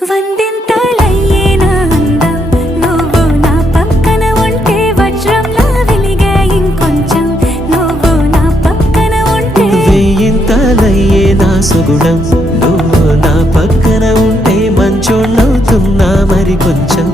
వందింతలయ్యే నా అందం నువ్వు నా పక్కన ఉంటే వజ్రంలా వెలిగే ఇంకొంచెం నువ్వు నా పక్కన ఉంటే వెయ్యింతలయ్యే నా సుగుణం నువ్వు నా పక్కన ఉంటే మంచోళ్ళవుతున్నా మరి కొంచెం